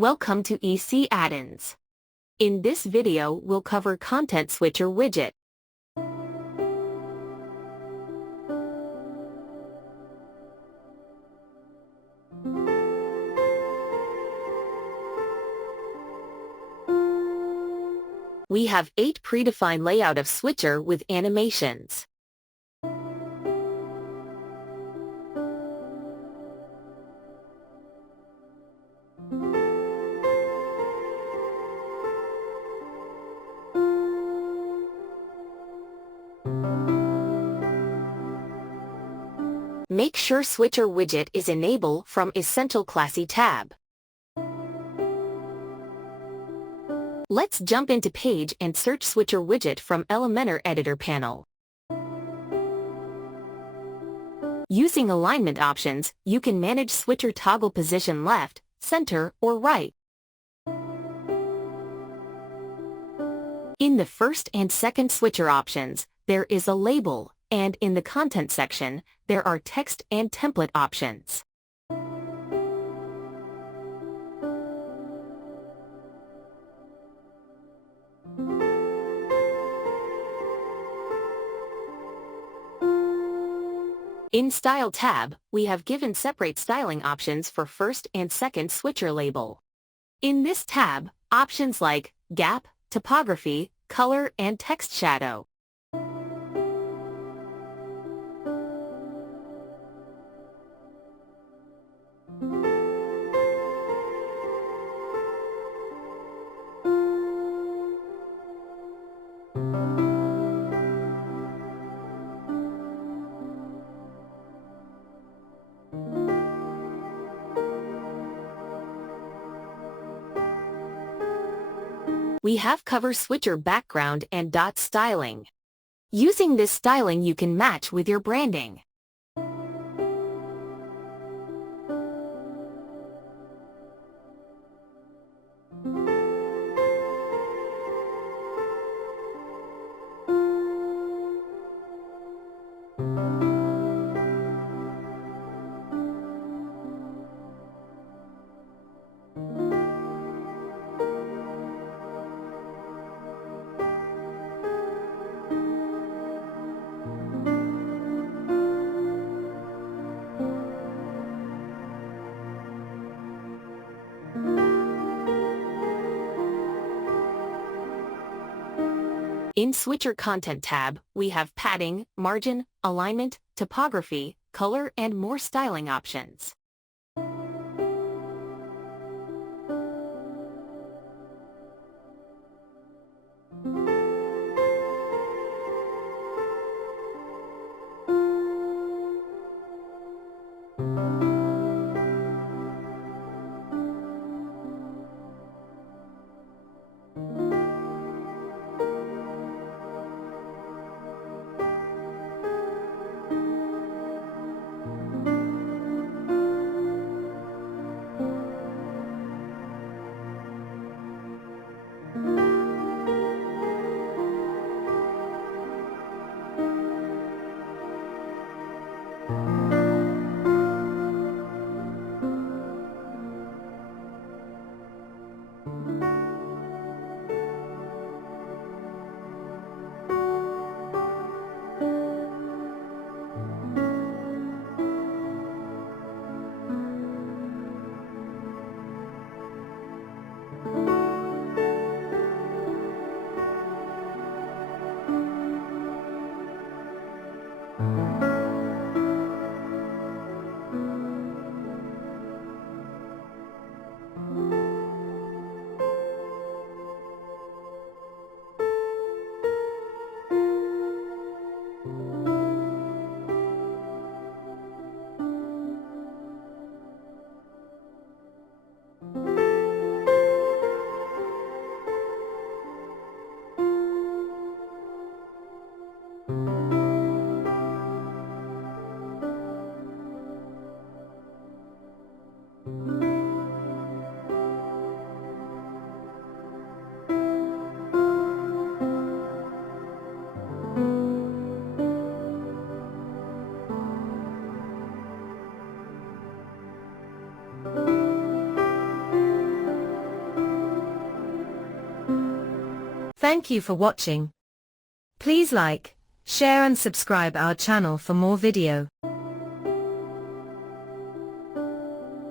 Welcome to EC Add-ins. In this video, we'll cover Content Switcher widget. We have 8 predefined layout of switcher with animations. Make sure Switcher widget is enabled from Essential Classy tab. Let's jump into page and search Switcher widget from Elementor editor panel. Using alignment options, you can manage switcher toggle position left, center, or right. In the first and second switcher options, there is a label, and in the content section, there are text and template options. In Style tab, we have given separate styling options for first and second switcher label. In this tab, options like gap, typography, color, and text shadow. We have cover switcher background and dot styling. Using this styling you can match with your branding. In Switcher Content tab, we have padding, margin, alignment, typography, color, and more styling options. Thank you for watching. Please like, share and subscribe our channel for more video.